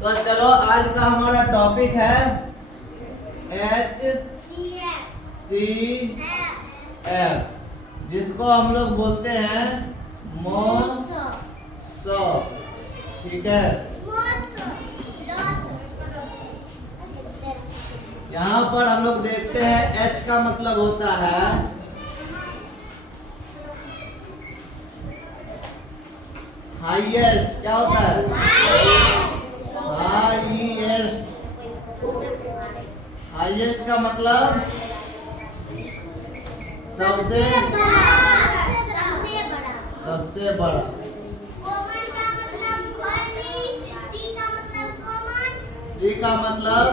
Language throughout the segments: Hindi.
तो चलो आज का हमारा टॉपिक है HCF, जिसको हम लोग बोलते हैं मौसो। ठीक है, यहाँ पर हम लोग देखते हैं H का मतलब होता है हाईएस्ट। क्या होता है? हाईएस्ट। हाईएस्ट का मतलब सबसे सबसे बड़ा। सी का मतलब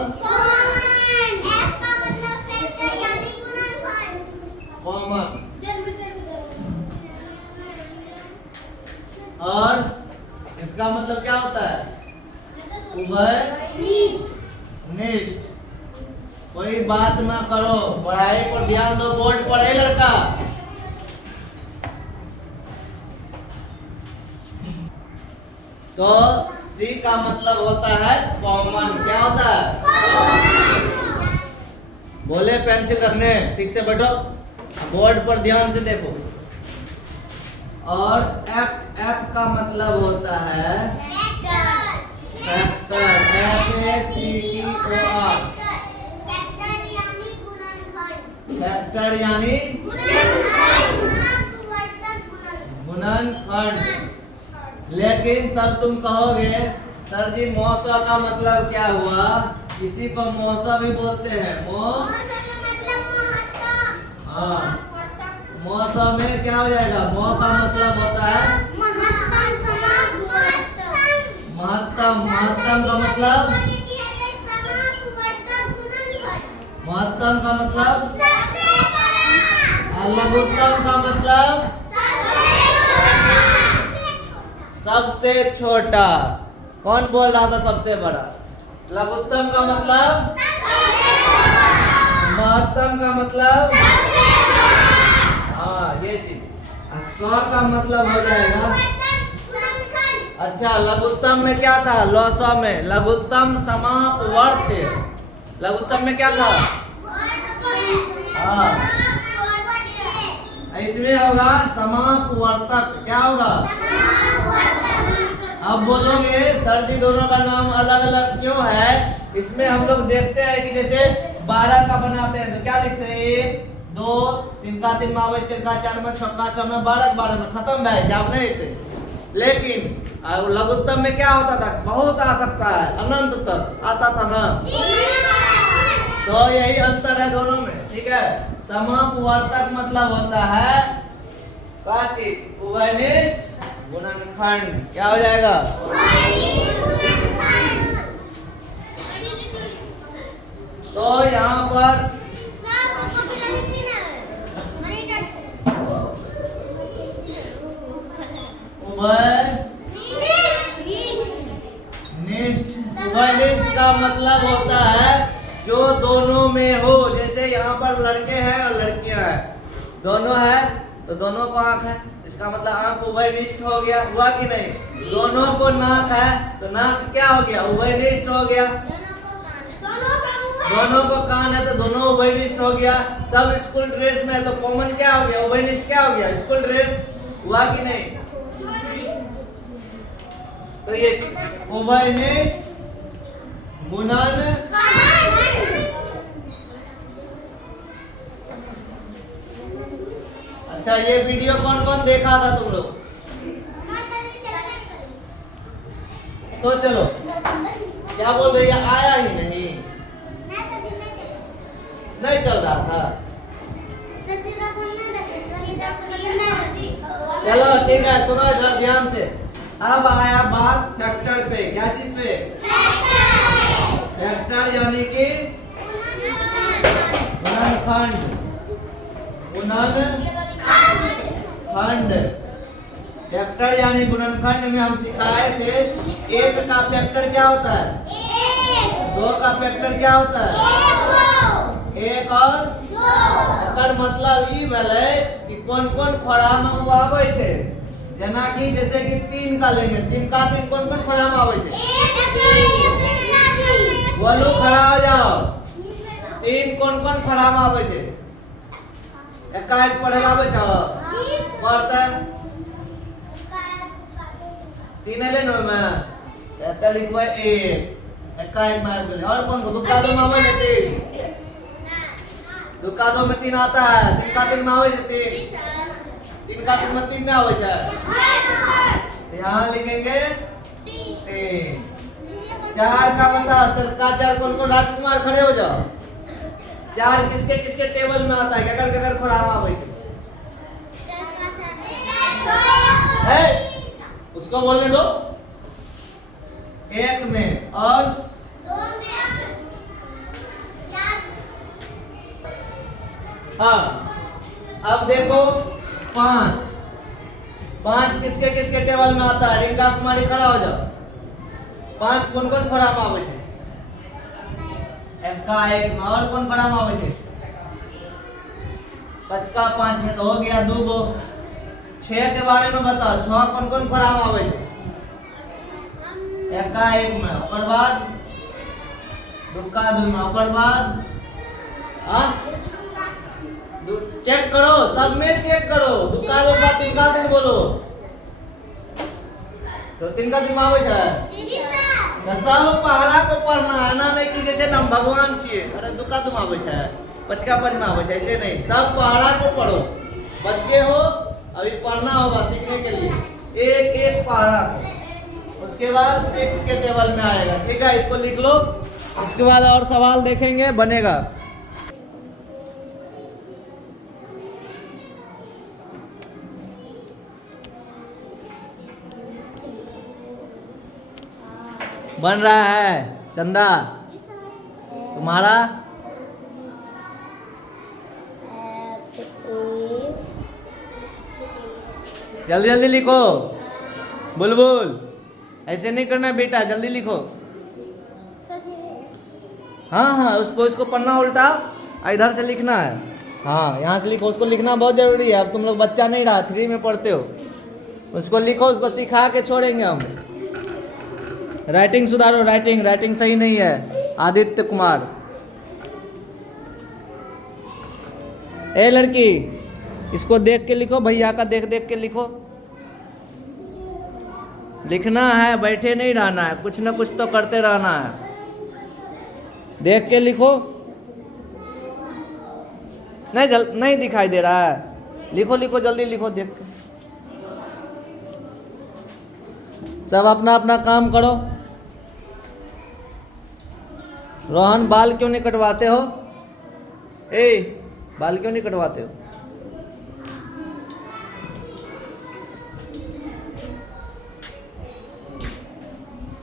कॉमन। और इसका मतलब क्या होता है? उभयनिष्ठ। कोई बात ना करो, पढ़ाई पर ध्यान दो, बोर्ड पर है लड़का। तो सी का मतलब होता है कॉमन। क्या होता है? बोले पेंसिल रखने, ठीक से बैठो, बोर्ड पर ध्यान से देखो। और एफ का मतलब होता है फैक्टर। FACTOR। फैक्टर यानी गुणनखंड। लेकिन तब तुम कहोगे सर जी मौसा का मतलब क्या हुआ? किसी को मौसा भी बोलते हैं। मौसा में क्या हो जाएगा? मौ का मतलब होता है महत्तम। महत्तम का मतलब महत्तम का मतलब लघुत्तम का मतलब सबसे छोटा। कौन बोल रहा था सबसे बड़ा? लघुत्तम का मतलब महत्तम का मतलब हाँ, ये चीज। स्व का मतलब हो जाएगा। अच्छा, लघुत्तम में क्या था? लौस्व में लघुत्तम समापवर्त्य। लघुत्तम में क्या था? हाँ, इसमें होगा समापवर्तक। क्या होगा? अब बोलोगे सर जी दोनों का नाम अलग अलग क्यों है? इसमें हम लोग देखते हैं कि जैसे 12 का बनाते हैं तो क्या लिखते हैं? 1 2 3 का 3 मावे 4 का 4 में 6 का 6 में 12 12 में खत्म भाई, आप नहीं लिखते। लेकिन लघुत्तम में क्या होता था? बहुत आ सकता है, अनंत तक आता था ना। तो यही अंतर है दोनों में। ठीक है, समापवर्तक मतलब होता है क्या चीज? उभयनिष्ठ गुणनखंड। क्या हो जाएगा? तो यहाँ पर उभयनिष्ठ का मतलब होता है जो दोनों में हो। जैसे यहाँ पर लड़के हैं और लड़कियां हैं, दोनों है तो दोनों को आंख है, इसका मतलब आंख उभयनिष्ठ हो गया। हुआ कि नहीं? दोनों को नाक है तो नाक क्या हो गया? उभयनिष्ठ हो गया। दोनों को कान है तो दोनों उभयनिष्ठ हो गया। सब स्कूल ड्रेस में है तो कॉमन क्या हो गया? उभयनिष्ठ क्या हो गया? School dress. हुआ कि नहीं? तो ये उभयनिष्ठ गुणनखंड। अच्छा, ये वीडियो कौन कौन देखा था तुम लोग? तो चलो, क्या बोल रही है? आया ही नहीं, नहीं चल रहा था। चलो ठीक है, सुनो इधर ध्यान से। अब आया बात फैक्टर पे। क्या चीज पे? फैक्टर यानी कि गुणनखंड। गुणनखंड। फैक्टर यानी गुणनखंड में हम सिखाए थे 1 का फैक्टर क्या होता है? 2 का फैक्टर क्या होता है? 1 और 2। मतलब ई भेलै कि कौन कौन फड़ा में आबै छै। जना कि जैसे कि 3 का लेंगे, 3 का 3 कौन कौन फड़ा में आबै छै? बोलो खड़ा हो जाओ। तीन कौन कौन खड़ा में आवे छे? एकाएक पढ़े आवे छ? पढ़ता तीन ले नो में एता लिखबे एक एकाएक में आवे। और कौन को दुका दो में आवे छे? दुका दो में तीन आता है। तीन का तीन में आवे छे? तीन का तीन में तीन में आवे छे। यहाँ लिखेंगे तीन। चार का बताओ, चरका चार कौन कौन? राजकुमार खड़े हो जाओ। चार किसके किसके टेबल में आता है? ककर ककर खड़ा में आवे छे? है उसको बोलने दो। एक में और दो में। हाँ अब देखो पांच। पांच किसके किसके टेबल में आता है? रिंका कुमारी खड़ा हो जाओ। पांच कौन कौन खड़ा में आवे छे? एकाएक में। और कौन खड़ा में आवे छे? पचका पांच में तो हो गया दो गो। छह के बारे में बताओ। छह कौन कौन खड़ा में आवे छे? एकाएक में। ओकर बाद दुका दो में। ओकर बाद चेक करो, सब में चेक करो। दुका दो का तीन का दिन बोलो। तो तीन का दिन में आवे छे? सब पहाड़ा को पढ़ना है ना, नहीं कि जैसे हम भगवान छिए। अरे दुका तुम आवे छे, पचका पच में आवे छे, ऐसे नहीं। सब पहाड़ा को पढ़ो। बच्चे हो अभी पढ़ना होगा सीखने के लिए। एक एक पहाड़ा को। उसके बाद 6 के टेबल में आएगा। ठीक है, इसको लिख लो। उसके बाद और सवाल देखेंगे, बनेगा। बन रहा है चंदा तुम्हारा? जल्दी जल्दी लिखो बुलबुल, ऐसे नहीं करना बेटा, जल्दी लिखो। हाँ हाँ उसको इसको पन्ना उल्टा इधर से लिखना है। हाँ यहाँ से लिखो, उसको लिखना बहुत जरूरी है। अब तुम लोग बच्चा नहीं रहा, 3 में पढ़ते हो। उसको लिखो, उसको सिखा के छोड़ेंगे हम। राइटिंग सुधारो, राइटिंग राइटिंग सही नहीं है। आदित्य कुमार। ए लड़की, इसको देख के लिखो, भैया का देख देख के लिखो। लिखना है, बैठे नहीं रहना है, कुछ ना कुछ तो करते रहना है। देख के लिखो। नहीं दिखाई दे रहा है? लिखो लिखो, जल्दी लिखो देख के। सब अपना अपना काम करो। रोहन, बाल क्यों नहीं कटवाते हो? ए बाल क्यों नहीं कटवाते हो?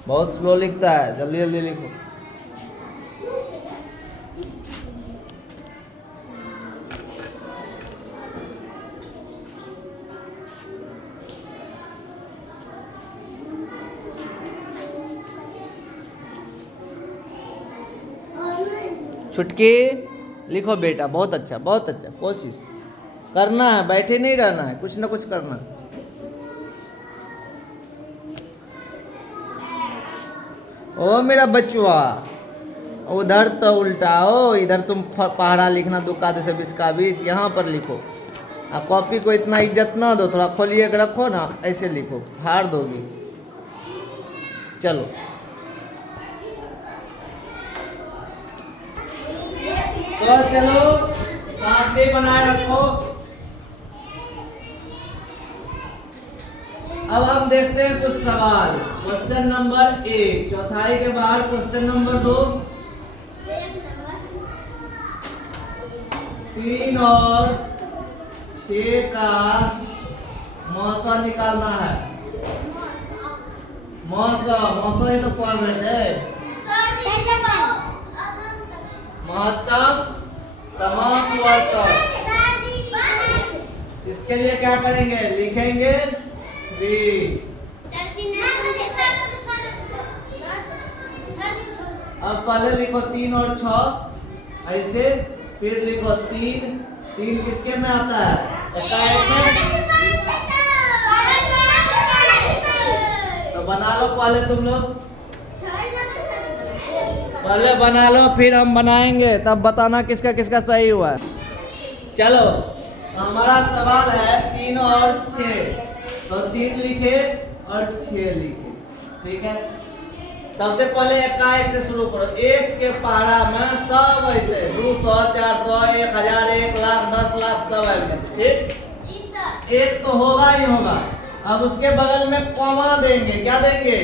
बहुत स्लो लिखता है, जल्दी जल्दी लिखो। छुटकी लिखो बेटा, बहुत अच्छा बहुत अच्छा। कोशिश करना है, बैठे नहीं रहना है, कुछ ना कुछ करना है। ओ मेरा बचुआ, उधर तो उल्टा हो, इधर तुम पहाड़ा लिखना, दुका से 20 का 20 यहाँ पर लिखो। अब कॉपी को इतना इज्जत ना दो, थोड़ा खोलिए के रखो ना, ऐसे लिखो, फाड़ दोगी। चलो तो चलो शांति बनाए रखो। अब हम देखते हैं कुछ सवाल। क्वेश्चन नंबर 1, चौथाई के बाहर क्वेश्चन नंबर 2, 3 और 6 का मौसा निकालना है। मौसा ही तो पढ़ रहे थे। महत्तम समापवर्तक, इसके लिए क्या करेंगे? लिखेंगे 3। अब पहले लिखो 3 और 6 ऐसे, फिर लिखो 3। 3 किसके में आता है? एकाएक में। तो बना लो पहले तुम लोग। पहले बना लो फिर हम बनाएंगे, तब बताना किसका किसका सही हुआ है। चलो हमारा सवाल है 3 और 6, तो 3 लिखे और 6 लिखे, ठीक है। सबसे पहले एकाएक से शुरू करो। 1 के पहाड़ा में सब आते, 200, 400, 1000, 1 लाख, 10 लाख सब आते, ठीक। एक तो होगा ही होगा। अब उसके बगल में कॉमा देंगे, क्या देंगे?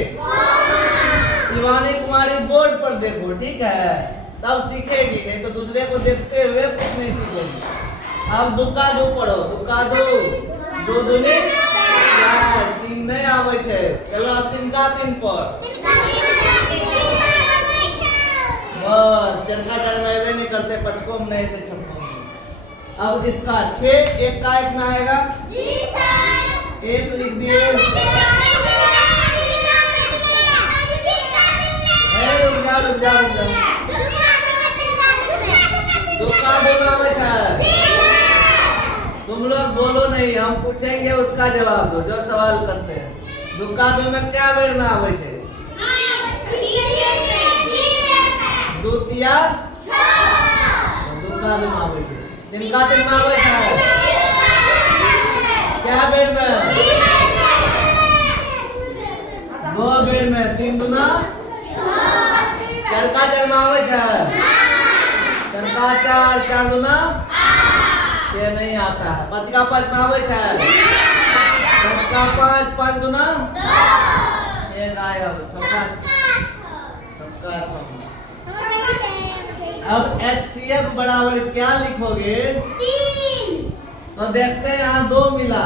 शिवानी कुमारी बोर्ड पर देखो, ठीक है, तब सीखेगी, नहीं तो दूसरे को देखते हुए कुछ नहीं सीखेगी। अब दुक्का दो पढ़ो, दुक्का दो, 2 दूनी 4, 3 नहीं आवे छे। चलो अब 3 का 3 पर बस चरका चार में वे नहीं करते, पचको में नहीं थे, छक्को में। अब इसका 6 1 का 1 में आएगा, 1 लिख दिए। रुक जा दुक्का दो में आवे छे। तुम लोग बोलो नहीं, हम पूछेंगे उसका जवाब दो जो सवाल करते हैं। दुक्का दो में क्या बेर में आवे छे? दुतिया दुक्का दो में आवे छे। 3 का 3 में आवे छे क्या बेर में? 2 बेर में। 3 दूना 4 का 4 में आवे छे। 4 का 4, 4 दूना 6 नहीं आता है। 5 का 5 में आवे छे। 5 का 5, 5 दूना 6 गायब। सबका 6। अब HCF बराबर क्या लिखोगे? 3। तो देखते हैं यहाँ 2 मिला,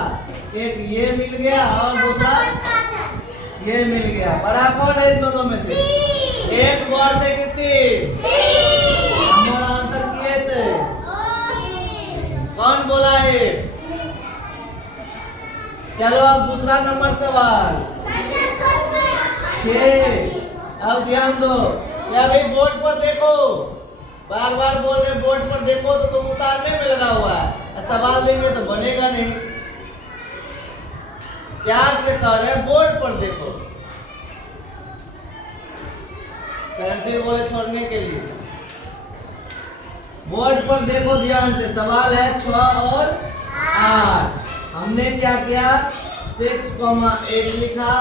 एक ये मिल गया और दूसरा ये मिल गया। बड़ा कौन है इन दोनों में से? एक बार से कितनी? हमारा आंसर किए थे, कौन बोला है? चलो अब दूसरा नंबर सवाल 6। अब ध्यान दो, क्या भाई बोर्ड पर देखो, बार बार बोल रहे बोर्ड पर देखो, तो तुम उतारने में लगा हुआ है। सवाल देंगे तो बनेगा नहीं, प्यार से कह रहे हैं बोर्ड पर देखो, पेंसिल बोले छोड़ने के लिए। बोर्ड पर देखो ध्यान से, सवाल है 6 और 8। हमने क्या किया? 6,8 लिखा,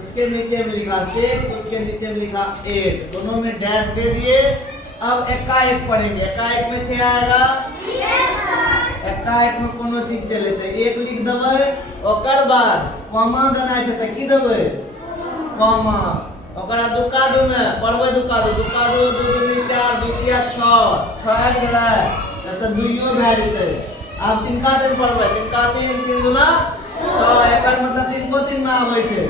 उसके नीचे में लिखा 6, उसके नीचे में लिखा 8, दोनों में डैश दे दिए। अब एकाएक पढ़ेंगे, एकाएक में से आएगा, एकाएक में कोनो चीज चले थे 1 लिख देवे, ओकर बाद कॉमा देना है त की देवे? कॉमा। ओकरा दुक्का दो में पढ़वे, दुक्का दो 2 दूनी 4, दुतिया 6 गेला त दुइयो भए जेते। अब 3 का 3 पढ़वे, 3 का 3, 3 दूना 6, एकर मतलब 3 को 3 में आवे छे।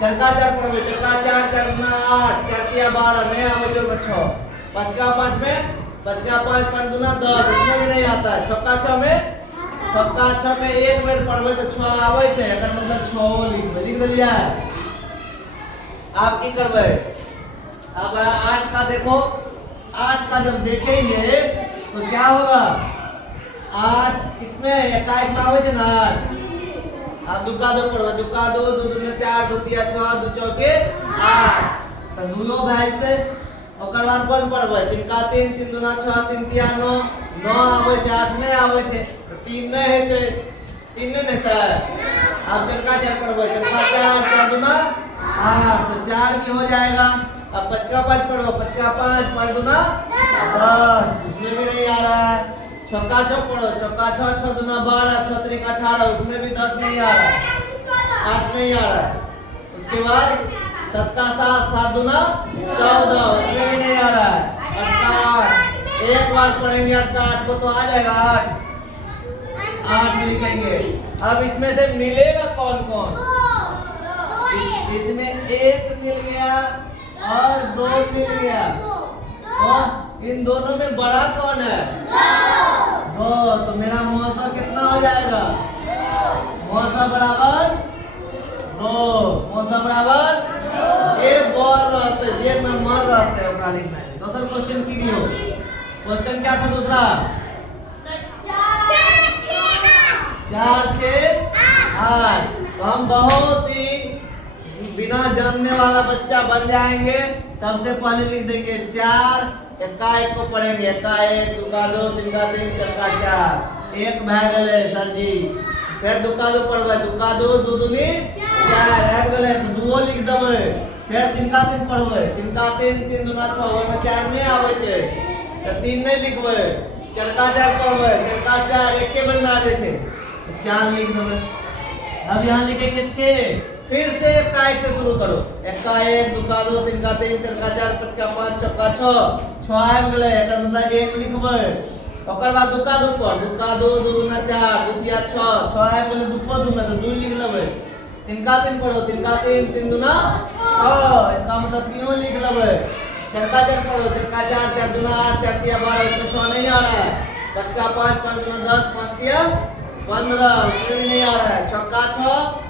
4 का 4 पढ़वे, 4 का 4, 4 दूना 8, 4 तिया 12 नहीं आवे छे 6। 5 का 5 में 5 का 5, 5 दूना 10, इसमें भी नहीं आता है। 6 का 6 में 6 का 6 में एक बेर पढ़वे तो 6 आवे छे, एकर मतलब 6 लिखबे, लिख देलिया। आप की करबे? अब 8 का देखो, 8 का जब देखेंगे तो क्या होगा? 8 इसमें एकाएक में आवे छे ना 8। अब दुक्का दो पढ़वे, दुक्का 2 दूनी 4, दुतिया 6, 2 चौके 8, तो दुइयो भए जेते। ओकर बाद कौन पढ़बै? 3 का 3, 3 दूना 6, 3 तिया 9, 9 आवे छे, 8 नहीं आवे छे, तो 3 नहीं हेते, 3 नहीं हेते। अब 4 का 4 पढ़बै, 4 का 4, 4 दूना 8, तो 4 भी हो जाएगा। अब 5 का 5 पढ़ो, 5 का 5, 5 दूना 10, उसमें भी नहीं आ रहा है। 6 का 6 पढ़ो, 6 का 6, 6 दूना 12, 6 3 का 18, उसमें भी 10 नहीं आ रहा है, 8 नहीं आ रहा है। उसके बाद 7 का 7, 7 दूना 14, उसमें भी नहीं आ रहा है। 8 का 8, एक बार पढ़ेंगे 8 का 8 को तो आ जाएगा 8 लिखेंगे। अब इसमें से मिलेगा कौन कौन? इसमें 1 मिल गया और 2 मिल गया, और इन दोनों में बड़ा कौन है? 2, तो मेरा मौसा कितना हो जाएगा? मौसा बराबर 2, मौसा बराबर एक बार रहते, जे में मर रहते ओकरा लिखना है। दूसरा क्वेश्चन की दियो, क्वेश्चन क्या था दूसरा? 4 6 8। तो हम बहुत ही बिना जानने वाला बच्चा बन जाएंगे। सबसे पहले लिख देंगे 4, इक्का एक को पढ़ेंगे, इक्का एक, दुका दो, तिनका तीन, चक्का 4, एक भाग गए सर जी। फिर दुका दो पढ़वे, दुका दो, दू दूनी 4 भाग गए तो दुओ लिख देवे। फिर तिनका तीन पढ़वे, तिनका तीन, तीन दूना 6, ओमे 4 नहीं आवे छे तो 3 नहीं लिखवे। चक्का 4 पढ़वे, चक्का 4 एक के बेर में आवे छे तो 4 लिख देवे। अब यहाँ लिखेंगे 6, फिर से इक्का एक से शुरू करो, इक्का एक, दुका दो, तिनका तीन, चक्का 4, पचका 5, चक्का 6 आबि गेलै, एकर मतलब 1 लिखबै। ओकर बाद दुका दो पर, दुका दो, दू दूना 4, दुतिया 6 आबि गेलै, दुपो दू में तो 2 लिख लेबै। तिनका तीन पढ़ो, तिनका तीन, तीन दूना 6, इसका मतलब तीनों लिख लेबै। चक्का 4 पढ़ो, चक्का 4, 4 दूना 8, 4 तिया 12, इसमें 6 नहीं आ रहा है। पचका 5, 5 दूना 10, 5 तिया 15, उसमें भी नहीं आ रहा है। चक्का 6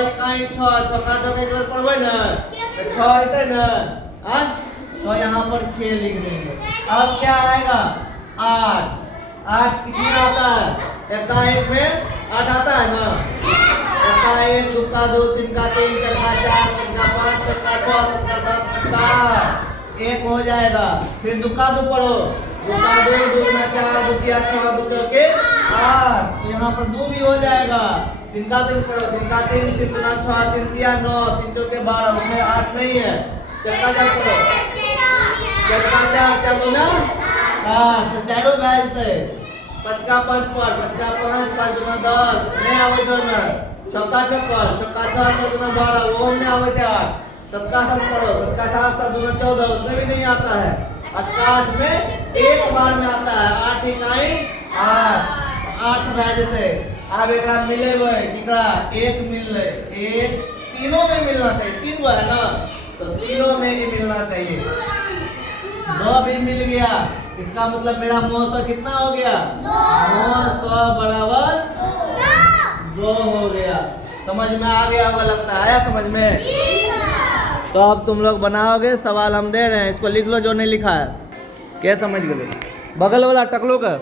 इकाई 6, चक्का 6 एक बार पढ़बै ना तो 6 आते ना, तो यहाँ पर 6 लिख देंगे। अब क्या आएगा 8, 8 किसी में आता है, इक्का एक में 8 आता है ना। इक्का एक, दुक्का 2, तिनका 3, चक्का 4, पचका 5, चक्का 6, सत्ता 7, 8 1 हो जाएगा। फिर दुक्का 2 पढ़ो, दुक्का 2, दूना 4, दुतिया 6, दू चौके 8, तो यहाँ पर 2 भी हो जाएगा। तिनका 3 पढ़ो, तिनका 3, 3 दूना 6, 3 तिया 9, 3 चौके 12, उसमें 8 नहीं है। चक्का 4 पढ़ो, चक्का 4, 4 दूना 8, तो चारों भाग से। पचका 5 पढ़, पचका 5, 5 दूना 10 नहीं आवे छो में। चक्का 6 पढ़, चक्का 6, 6 दूना 12, वो में आवे छे 8। सत्का 7 पढ़ो, सत्का 7, 7 दूना 14, उसमें भी नहीं आता है। अटका 8 में एक बार में आता है, 8 इकाई 8 से भाग जेते। अब एक मिले हुए निकला, 1 मिलले, 1 तीनों में मिलना चाहिए, 3 गो है ना तो तीनों में ही मिलना चाहिए। 2 भी मिल गया, इसका मतलब मेरा 900 कितना हो गया 900 बराबर 2 हो गया। समझ में आ गया होगा लगता है, आया समझ में? तो अब तुम लोग बनाओगे, सवाल हम दे रहे हैं, इसको लिख लो जो नहीं लिखा है। क्या समझ गए? बगल वाला टकलो का